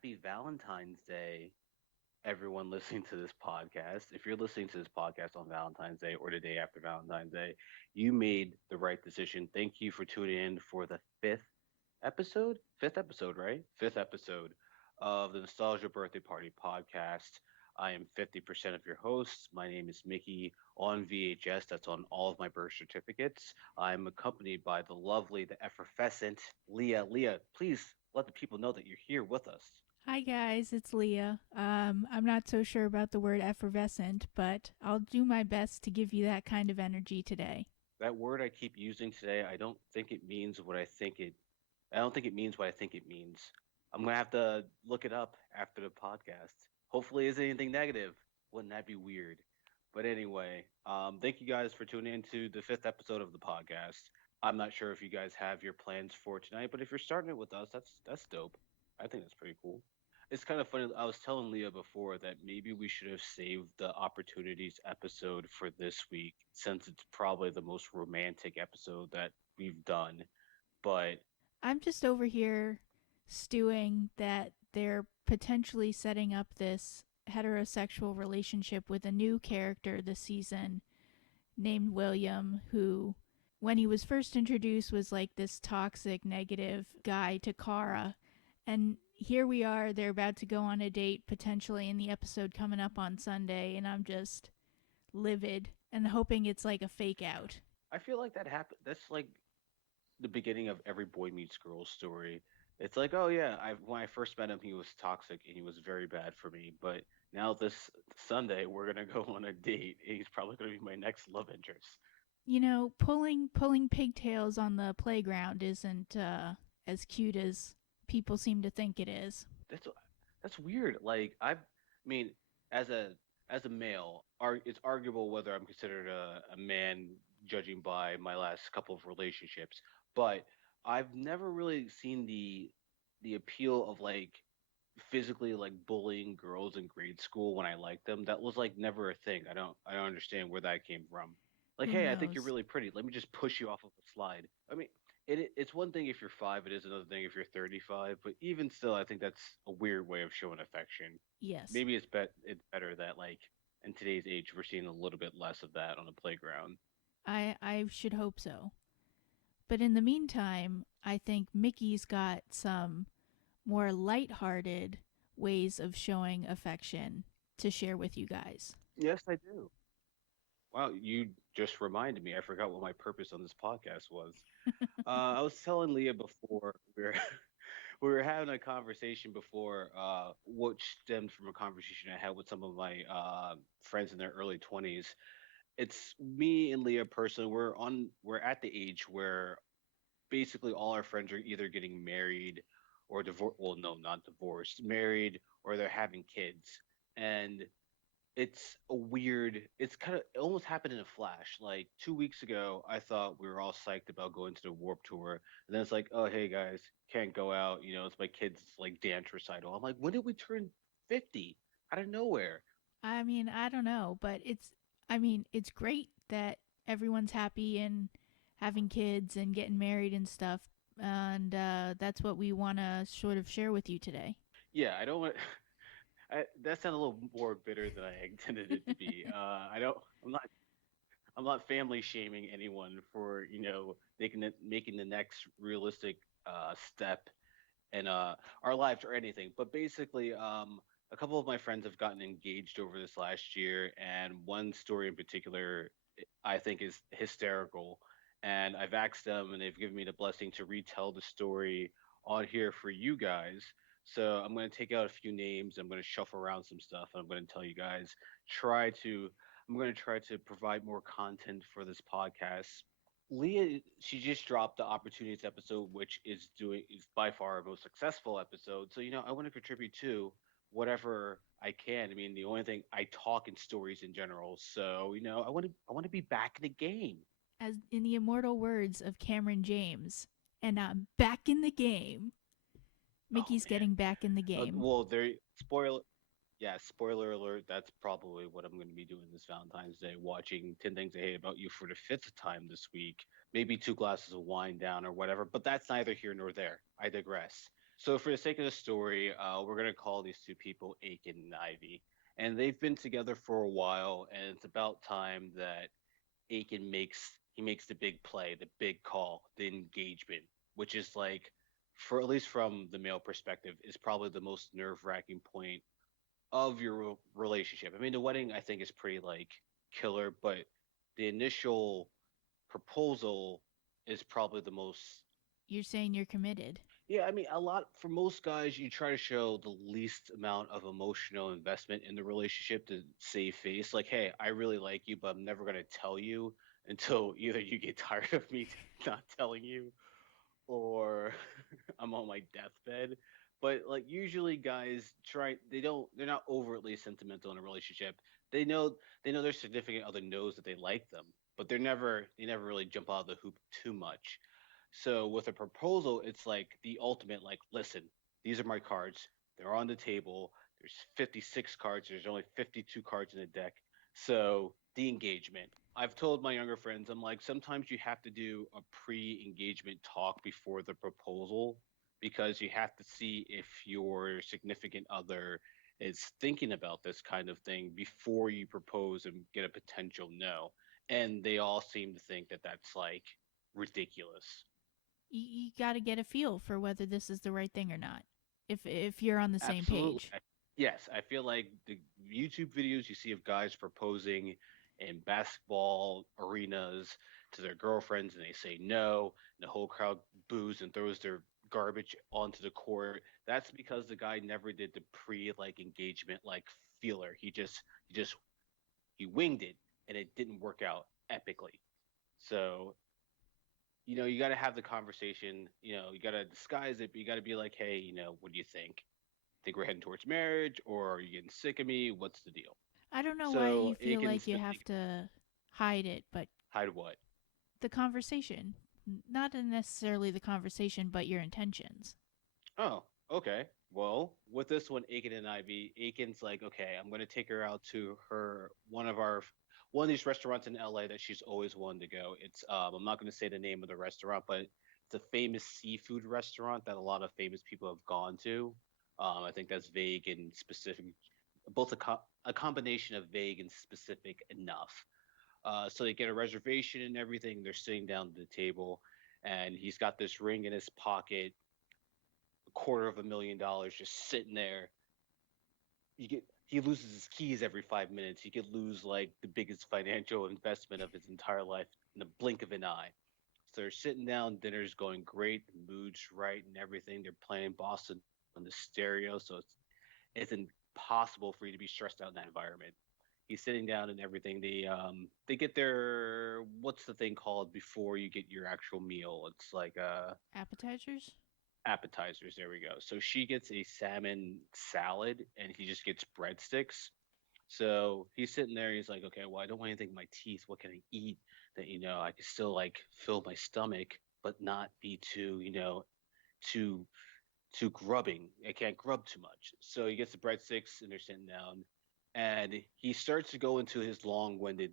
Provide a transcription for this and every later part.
happy Valentine's Day, everyone listening to this podcast. If you're listening to this podcast on Valentine's Day or the day after Valentine's Day, you made the right decision. Thank you for tuning in for the episode. Fifth episode, right? Fifth episode of the Nostalgia Birthday Party podcast. I am 50% of your host. My name is Mickey on VHS. That's on all of my birth certificates. I'm accompanied by the lovely, the effervescent Leah. Leah, please let the people know that you're here with us. Hi guys, it's Leah. I'm not so sure about the word effervescent, but I'll do my best to give you that kind of energy today. That word I keep using today, I don't think it means what I think it. I don't think it means what I think it means. I'm gonna have to look it up after the podcast. Hopefully, it isn't anything negative. Wouldn't that be weird? But anyway, thank you guys for tuning into the fifth episode of the podcast. I'm not sure if you guys have your plans for tonight, but if you're starting it with us, that's dope. I think that's pretty cool. It's kind of funny. I was telling Leah before that maybe we should have saved the opportunities episode for this week since it's probably the most romantic episode that we've done. But I'm just over here stewing that they're potentially setting up this heterosexual relationship with a new character this season named William, who, when he was first introduced, was like this toxic, negative guy to Kara. And here we are, they're about to go on a date potentially in the episode coming up on Sunday, and I'm just livid and hoping it's like a fake out. I feel like that happened. That's like the beginning of every boy meets girl story. It's like, oh yeah, when I first met him, he was toxic and he was very bad for me. But now this Sunday, we're gonna go on a date. He's probably gonna be my next love interest. You know, pulling pigtails on the playground isn't as cute as people seem to think it is. That's that's weird. Like I mean, as a male, it's arguable whether I'm considered a man judging by my last couple of relationships. But I've never really seen the appeal of like physically like bullying girls in grade school when I liked them. That was like never a thing. I don't understand where that came from. Like, Who hey, I think you're knows? really pretty. Let me just push you off of the slide. I mean, it's one thing if you're five, it is another thing if you're 35. But even still, I think that's a weird way of showing affection. Yes. Maybe it's better that like in today's age we're seeing a little bit less of that on the playground. I should hope so. But in the meantime, I think Mickey's got some more light-hearted ways of showing affection to share with you guys. Yes, I do. Wow, you just reminded me. I forgot what my purpose on this podcast was. I was telling Leah before we were having a conversation before, which stemmed from a conversation I had with some of my friends in their early 20s. It's me and Leah personally. We're at the age where basically all our friends are either getting married or divorced. Well, no, not divorced, married, or they're having kids, and it's kind of, it almost happened in a flash. Like 2 weeks ago, I thought we were all psyched about going to the Warp Tour, and then it's like, oh hey guys, can't go out. It's my kids' like dance recital. I'm like, when did we turn 50? Out of nowhere. I mean, I don't know, but it's great that everyone's happy and having kids and getting married and stuff. And that's what we want to sort of share with you today. Yeah, I don't want. That sounded a little more bitter than I intended it to be. I don't. I'm not. I'm not family shaming anyone for making the next realistic step in our lives or anything. But basically, a couple of my friends have gotten engaged over this last year, and one story in particular I think is hysterical. And I've asked them, and they've given me the blessing to retell the story on here for you guys. So I'm going to take out a few names. I'm going to shuffle around some stuff, and I'm going to tell you guys. Try to. I'm going to try to provide more content for this podcast. Leah, she just dropped the opportunities episode, which is by far our most successful episode. So I want to contribute to whatever I can. I mean, the only thing I talk in stories in general. So I want to be back in the game. As in the immortal words of Cameron James, and I'm back in the game. Oh Mickey's man. getting back in the game. Well, there. Spoiler. Yeah, spoiler alert. That's probably what I'm going to be doing this Valentine's Day, watching 10 Things I Hate About You for the fifth time this week. Maybe two glasses of wine down or whatever, but that's neither here nor there. I digress. So for the sake of the story, we're gonna call these two people Aiken and Ivy, and they've been together for a while, and it's about time that Aiken makes the big play, the big call, the engagement, which is like, for at least from the male perspective, is probably the most nerve wracking point of your relationship. I mean, the wedding I think is pretty like killer, but the initial proposal is probably the most. You're saying you're committed. Yeah, I mean, a lot for most guys, you try to show the least amount of emotional investment in the relationship to save face. Like, hey, I really like you, but I'm never gonna tell you until either you get tired of me not telling you, or I'm on my deathbed. But like usually guys they're not overtly sentimental in a relationship. They know they know their significant other knows that they like them, but they never really jump out of the hoop too much. So with a proposal, it's like the ultimate like, listen, these are my cards. They're on the table. There's 56 cards. There's only 52 cards in the deck. So the engagement. I've told my younger friends, I'm like, sometimes you have to do a pre-engagement talk before the proposal because you have to see if your significant other is thinking about this kind of thing before you propose and get a potential no. And they all seem to think that that's like ridiculous. You got to get a feel for whether this is the right thing or not. If you're on the same Absolutely. page. Yes, I feel like the YouTube videos you see of guys proposing in basketball arenas to their girlfriends and they say no, and the whole crowd boos and throws their garbage onto the court. That's because the guy never did the pre like engagement like feeler. He winged it and it didn't work out epically. So you got to have the conversation. You got to disguise it, but you got to be like, hey, what do you think we're heading towards marriage, or are you getting sick of me? What's the deal? I don't know why So you feel Aiken's like you been have thinking, to hide it, but hide what? the conversation, not necessarily the conversation, but your intentions. Oh, okay. Well, with this one, Aiken and Ivy, Aiken's like, okay, I'm gonna take her out to one of these restaurants in LA that she's always wanted to go. It's I'm not gonna say the name of the restaurant, but it's a famous seafood restaurant that a lot of famous people have gone to. I think that's vague and specific, both a combination of vague and specific enough. So they get a reservation and everything. They're sitting down at the table, and he's got this ring in his pocket, $250,000 just sitting there. He loses his keys every 5 minutes. He could lose like the biggest financial investment of his entire life in the blink of an eye. So they're sitting down, dinner's going great, the mood's right and everything. They're playing Boston on the stereo, so it's impossible for you to be stressed out in that environment. He's sitting down and everything. They get their, what's the thing called before you get your actual meal? It's like Appetizers? appetizers. There we go. So she gets a salmon salad and he just gets breadsticks. So he's sitting there. He's like, okay, well, I don't want anything in my teeth. What can I eat that I can still like fill my stomach, but not be too too grubbing. I can't grub too much. So he gets the breadsticks and they're sitting down, and he starts to go into his long-winded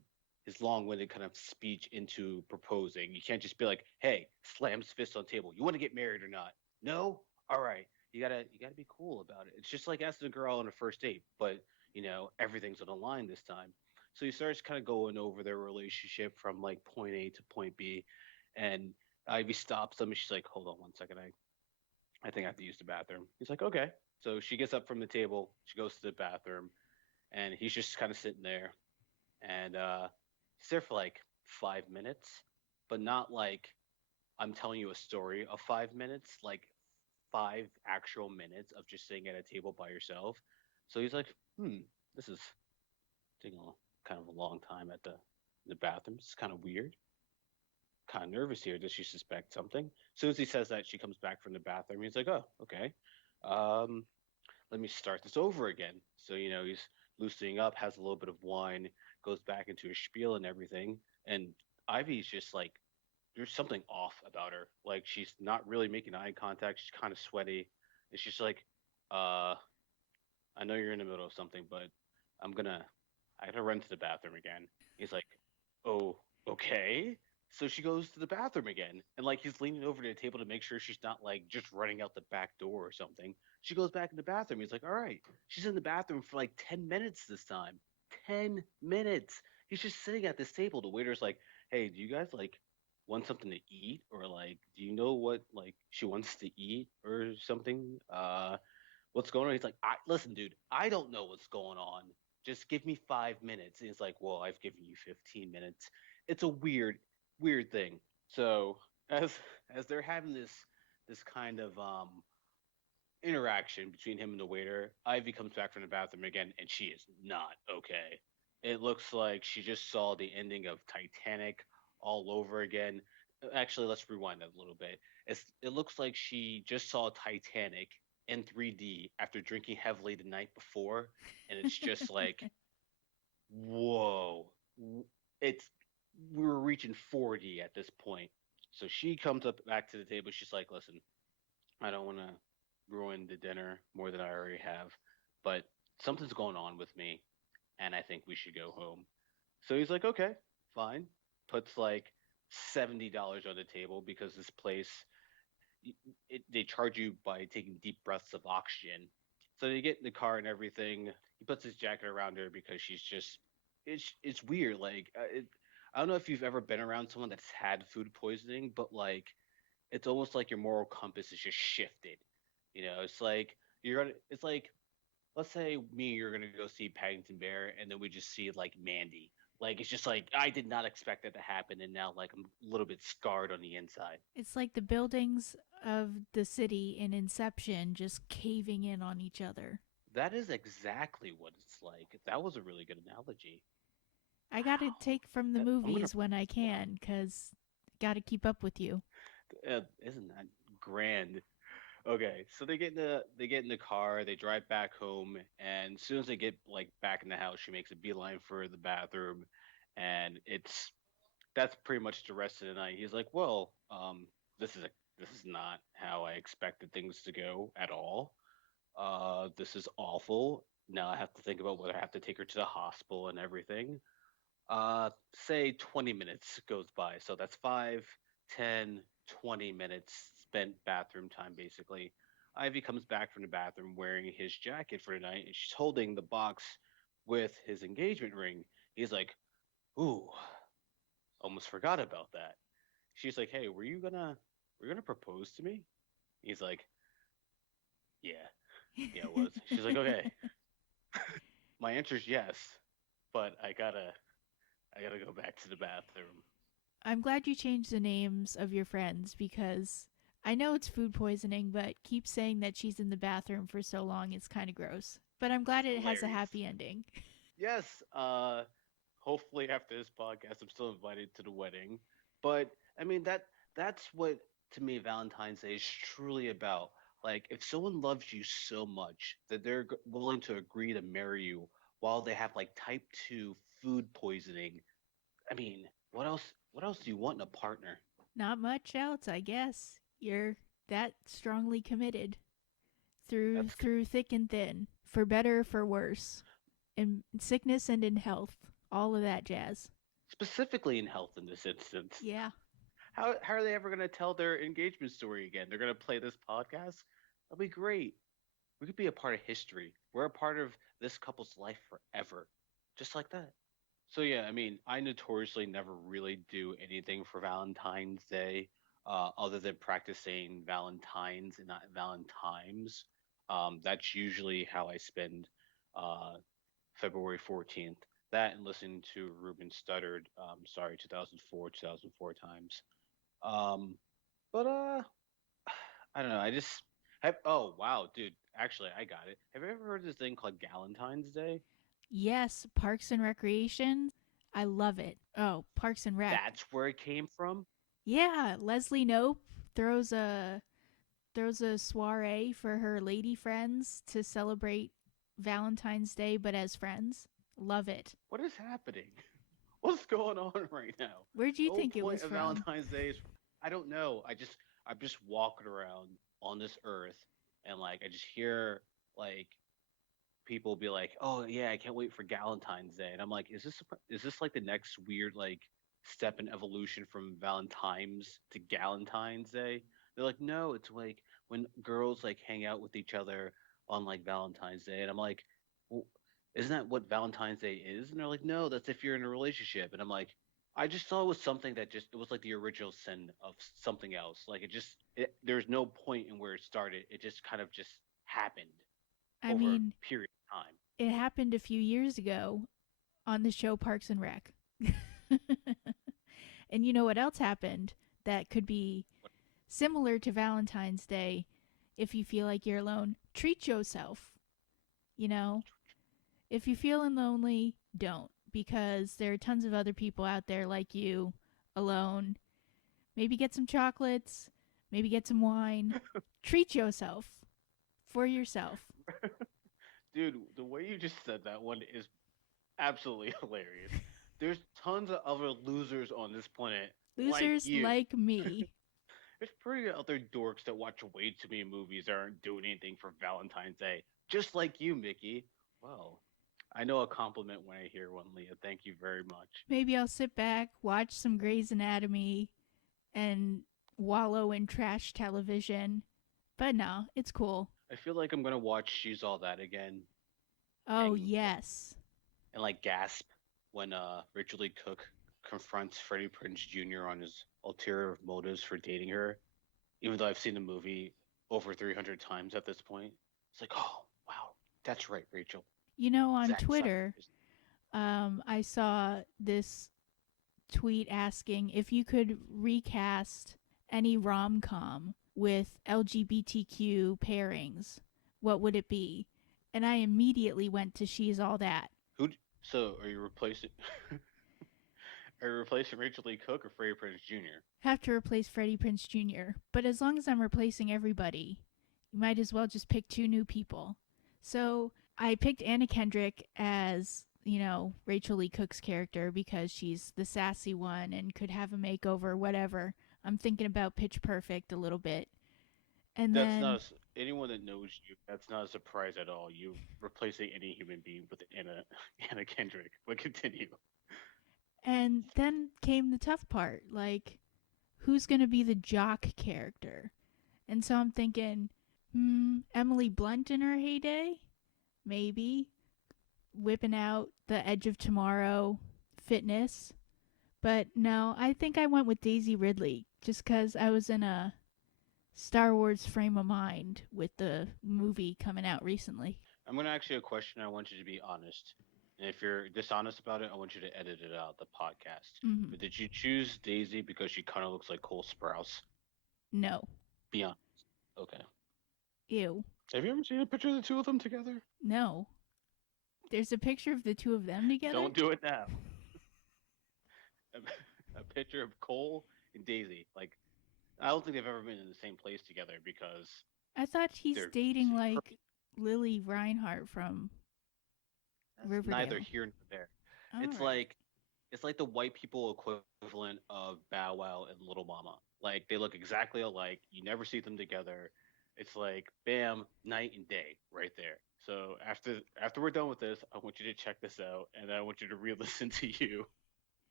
kind of speech into proposing. You can't just be like, "Hey," slams fist on table. You want to get married or not? No. All right. You gotta be cool about it. It's just like asking a girl on a first date, but everything's on the line this time. So he starts kind of going over their relationship from like point A to point B, and Ivy stops him and she's like, "Hold on one second. I think I have to use the bathroom." He's like, okay. So she gets up from the table. She goes to the bathroom, and he's just kind of sitting there. And he's there for like 5 minutes, but not like I'm telling you a story of 5 minutes, like 5 actual minutes of just sitting at a table by yourself. So he's like, this is taking kind of a long time at the bathroom. It's kind of weird, kind of nervous here. Does she suspect something? As soon as he says that, she comes back from the bathroom. He's like, oh, okay. Um, Let me start this over again. So, he's loosening up, has a little bit of wine, goes back into his spiel and everything. And Ivy's just like, there's something off about her. Like, she's not really making eye contact. She's kind of sweaty. And she's like, uh, I know you're in the middle of something, but I gotta run to the bathroom again. He's like, oh, okay. So she goes to the bathroom again, and like he's leaning over to the table to make sure she's not like just running out the back door or something. She goes back in the bathroom. He's like, "All right." She's in the bathroom for like 10 minutes this time. 10 minutes. He's just sitting at this table. The waiter's like, "Hey, do you guys like want something to eat, or like, do you know what like she wants to eat or something? What's going on?" He's like, "I listen, dude. I don't know what's going on. Just give me 5 minutes." And he's like, "Well, I've given you 15 minutes." It's a weird thing. So as as they're having this kind of interaction between him and the waiter, Ivy comes back from the bathroom again, and she is not okay. It looks like she just saw the ending of Titanic all over again. Actually, let's rewind that a little bit. It looks like she just saw Titanic in 3D after drinking heavily the night before, and it's just like, whoa, it's we were reaching 4D at this point. So she comes up back to the table. She's like, "Listen, I don't want to ruin the dinner more than I already have, but something's going on with me, and I think we should go home." So he's like, "Okay, fine." Puts like $70 on the table because this place they charge you by taking deep breaths of oxygen. So they get in the car and everything. He puts his jacket around her because she's just it's weird. I don't know if you've ever been around someone that's had food poisoning, but like it's almost like your moral compass is just shifted. It's like it's like let's say me, you're gonna go see Paddington Bear, and then we just see like Mandy. Like it's just like I did not expect that to happen, and now like I'm a little bit scarred on the inside. It's like the buildings of the city in Inception just caving in on each other. That is exactly what it's like. That was a really good analogy. I gotta Wow. take from the I'm gonna movies when I write that down. can, cause gotta keep up with you. Isn't that grand? Okay, so they get in the car, they drive back home, and as soon as they get like back in the house, she makes a beeline for the bathroom, and that's pretty much the rest of the night. He's like, "Well, this is not how I expected things to go at all. This is awful. Now I have to think about whether I have to take her to the hospital and everything." Say 20 minutes goes by. So that's 5, 10, 20 minutes spent bathroom time, basically. Ivy comes back from the bathroom wearing his jacket for the night, and she's holding the box with his engagement ring. He's like, "Ooh, almost forgot about that." She's like, "Hey, were you gonna propose to me?" He's like, "Yeah, yeah, it was." She's like, "Okay, my answer is yes, but I gotta go back to the bathroom." I'm glad you changed the names of your friends because I know it's food poisoning, but keep saying that she's in the bathroom for so long, it's kind of gross. But I'm glad It's it has a hilarious. happy ending. Yes, hopefully after this podcast I'm still invited to the wedding. But I mean that's what to me Valentine's Day is truly about. Like if someone loves you so much that they're willing to agree to marry you while they have like type 2 food poisoning. I mean, what else do you want in a partner? Not much else, I guess. You're that strongly committed through That's through thick and thin, for better or for worse, in sickness and in health, all of that jazz. specifically in health in this instance. Yeah. How are they ever going to tell their engagement story again? They're going to play this podcast? That'll be great. We could be a part of history. We're a part of this couple's life forever, just like that. So yeah, I mean, I notoriously never really do anything for Valentine's Day, other than practicing Valentines and not Valentines. That's usually how I spend uh, February 14th. That and listening to Ruben Studdard, sorry, 2004 times. Um, but I don't know. I just have. Oh wow, dude. Actually, I got it. Have you ever heard of this thing called Galentine's Day? Yes, Parks and Recreation. I love it. Oh, Parks and Rec. That's where it came from. Yeah, Leslie Nope throws a throws a soiree for her lady friends to celebrate Valentine's Day but as friends. Love it. What is happening? What's going on right now? Where'd you The whole think it point was of from? Valentine's Day is I don't know. I'm just walking around on this earth, and like I just hear like people be like, "Oh yeah, I can't wait for Galentine's Day," and I'm like, "Is this like the next weird like step in evolution from Valentine's to Galentine's Day. They're like, no, it's like when girls like hang out with each other on like Valentine's Day, and I'm like, well, isn't that what Valentine's Day is? And they're like, no, that's if you're in a relationship. And I'm like, I just thought it was something that just it was like the original sin of something else. Like there's no point in where it started. It just kind of just happened I over mean, a period of time. it happened a few years ago on the show Parks and Rec. And you know what else happened that could be similar to Valentine's Day if you feel like you're alone? Treat yourself. You know, if you're feeling lonely, don't, because there are tons of other people out there like you, alone. Maybe get some chocolates, maybe get some wine. Treat yourself for yourself. Dude, the way you just said that one is absolutely hilarious. There's tons of other losers on this planet like Losers you. like me. There's pretty other dorks that watch way too many movies that aren't doing anything for Valentine's Day. Just like you, Mickey. Well, I know a compliment when I hear one, Leah. Thank you very much. Maybe I'll sit back, watch some Grey's Anatomy, and wallow in trash television. But no, it's cool. I feel like I'm gonna watch She's All That again Oh, and yes. like gasp when Rachel Lee Cook confronts Freddie Prinze Jr. on his ulterior motives for dating her. Even though I've seen the movie over 300 times at this point, it's like, oh wow, that's right, Rachel. You know, on Zack Snyder. Twitter, I saw this tweet asking if you could recast any rom com with LGBTQ pairings, what would it be? And I immediately went to She's All That. Who? So are you replacing? Are you replacing Rachel Lee Cook or Freddie Prinze Jr.? Have to replace Freddie Prinze Jr., but as long as I'm replacing everybody, you might as well just pick two new people. So I picked Anna Kendrick as, Rachel Lee Cook's character because she's the sassy one and could have a makeover, whatever. I'm thinking about Pitch Perfect a little bit. And That's not then anyone that knows you. That's not a surprise at all. You replacing any human being with Anna Anna Kendrick. But continue. came the tough part, like who's going to be the jock character? And so I'm thinking, Emily Blunt in her heyday? Maybe. Whipping out the Edge of Tomorrow fitness. But no, I think I went with Daisy Ridley just because I was in a Star Wars frame of mind with the movie coming out recently. I'm gonna ask you a question. I want you to be honest. And if you're dishonest about it, I want you to edit it out the podcast. Mm-hmm. But did you choose Daisy because she kind of looks like Cole Sprouse? No. Be honest. Okay. Ew. Have you ever seen a picture of the two of them together? No. There's a picture of the two of them together? Don't do it now. A picture of Cole and Daisy. Like, I don't think they've ever been in the same place together because I thought he's they're dating like Lily Reinhart from that's Riverdale. neither here nor there. All It's right. like it's like the white people equivalent of Bow Wow and Little Mama. Like they look exactly alike. You never see them together. It's like bam, night and day right there. So after we're done with this, I want you to check this out, and I want you to re-listen to you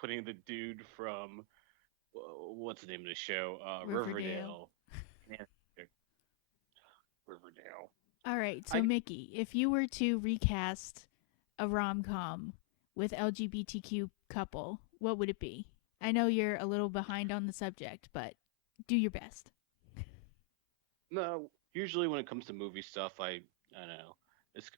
putting the dude from what's the name of the show? Riverdale. Man, Riverdale. All right, so I Mickey, if you were to recast a rom com with LGBTQ couple, what would it be? I know you're a little behind on the subject, but do your best. no. Usually when it comes to movie stuff, I don't know. It's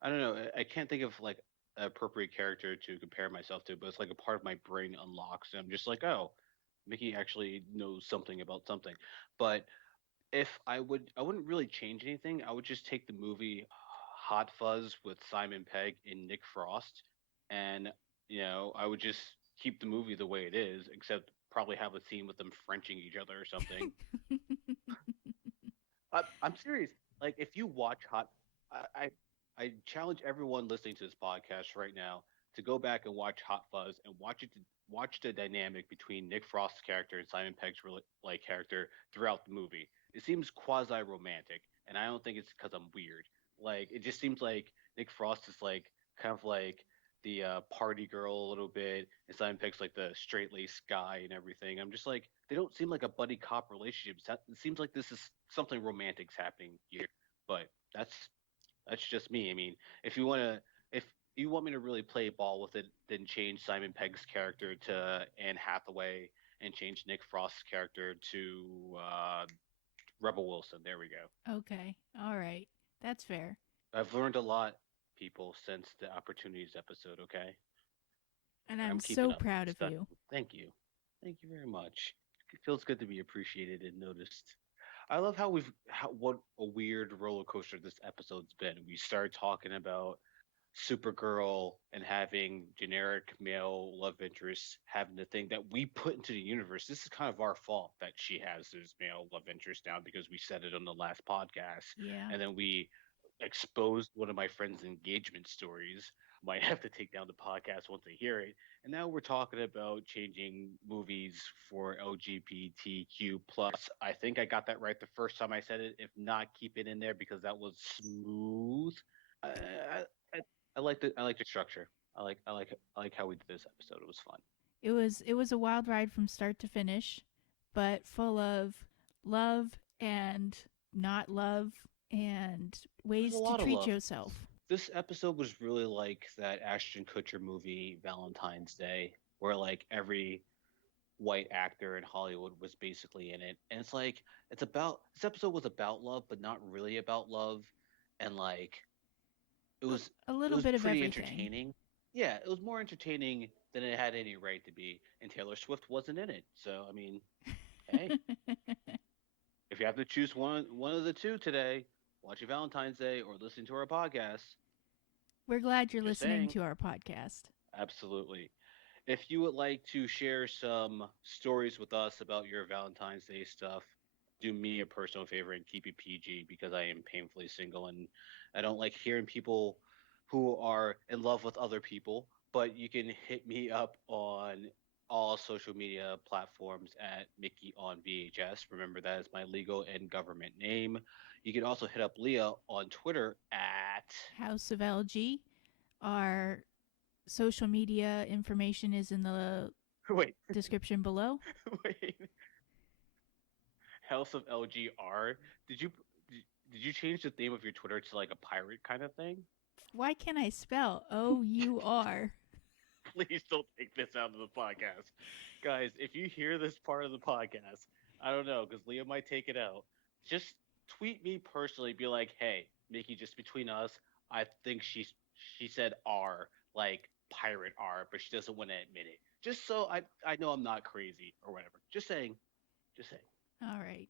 I don't know. I can't think of like an appropriate character to compare myself to, but it's like a part of my brain unlocks, and I'm just like, oh, Mickey actually knows something about something. But if I wouldn't really change anything. I would just take the movie Hot Fuzz with Simon Pegg and Nick Frost, and I would just keep the movie the way it is, except probably have a scene with them Frenching each other or something. I'm serious. Like if you watch Hot, I challenge everyone listening to this podcast right now to go back and watch Hot Fuzz and watch the dynamic between Nick Frost's character and Simon Pegg's like character throughout the movie. It seems quasi romantic, and I don't think it's because I'm weird. Like it just seems like Nick Frost is like kind of like the party girl a little bit, and Simon Pegg's like the straight laced guy and everything. I'm just like, they don't seem like a buddy cop relationship. It seems like this is something romantic's happening here, but that's that's just me. I mean, if you want to, if you want me to really play ball with it, then change Simon Pegg's character to Anne Hathaway and change Nick Frost's character to Rebel Wilson. There we go. Okay. All right. That's fair. I've learned a lot, people, since the opportunities episode. Okay, And I'm I'm keeping so up. proud of Stuff. you. Thank you, thank you very much. It feels good to be appreciated and noticed. I love how what a weird roller coaster this episode's been. We started talking about Supergirl and having generic male love interests having the thing that we put into the universe. This is kind of our fault that she has this male love interest now because we said it on the last podcast. Yeah. And then we exposed one of my friend's engagement stories. Might have to take down the podcast once they hear it. And now we're talking about changing movies for LGBTQ plus. I think I got that right the first time I said it. If not, keep it in there because that was smooth. I, I, I like the structure. I like how we did this episode. It was fun. It was a wild ride from start to finish, but full of love and not love and There's a ways to lot of treat love. yourself. This episode was really like that Ashton Kutcher movie Valentine's Day, where like every white actor in Hollywood was basically in it, and it's like it's about this episode was about love, but not really about love, and like it was A it little was bit of pretty everything. entertaining. Yeah, it was more entertaining than it had any right to be, and Taylor Swift wasn't in it. So I mean, hey, if you have to choose one of the two today, watching Valentine's Day or listening to our podcast, We're glad you're just listening saying, to our podcast. absolutely. If you would like to share some stories with us about your Valentine's Day stuff, do me a personal favor and keep it PG because I am painfully single and I don't like hearing people who are in love with other people. But you can hit me up on all social media platforms at Mickey on VHS. Remember, that is my legal and government name. You can also hit up Leah on Twitter at. House of LG. Our social media information is in the Wait, description below. wait. House of LGR. Did you did you change the name of your Twitter to like a pirate kind of thing? Why can't I spell OUR? Please don't take this out of the podcast, guys. If you hear this part of the podcast, I don't know because Leah might take it out. Just tweet me personally. Be like, hey, Mickey, just between us, I think she said R like pirate R, but she doesn't want to admit it. Just so I know I'm not crazy or whatever. Just saying. Just saying. All right.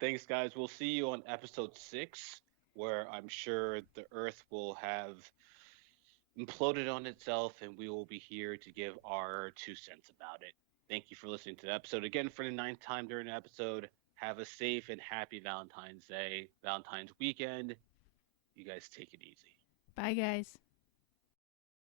Thanks, guys. We'll see you on episode 6, where I'm sure the Earth will have imploded on itself, and we will be here to give our 2 cents about it. Thank you for listening to the episode again for the ninth time during the episode. Have a safe and happy Valentine's Day, Valentine's weekend. You guys take it easy. Bye, guys.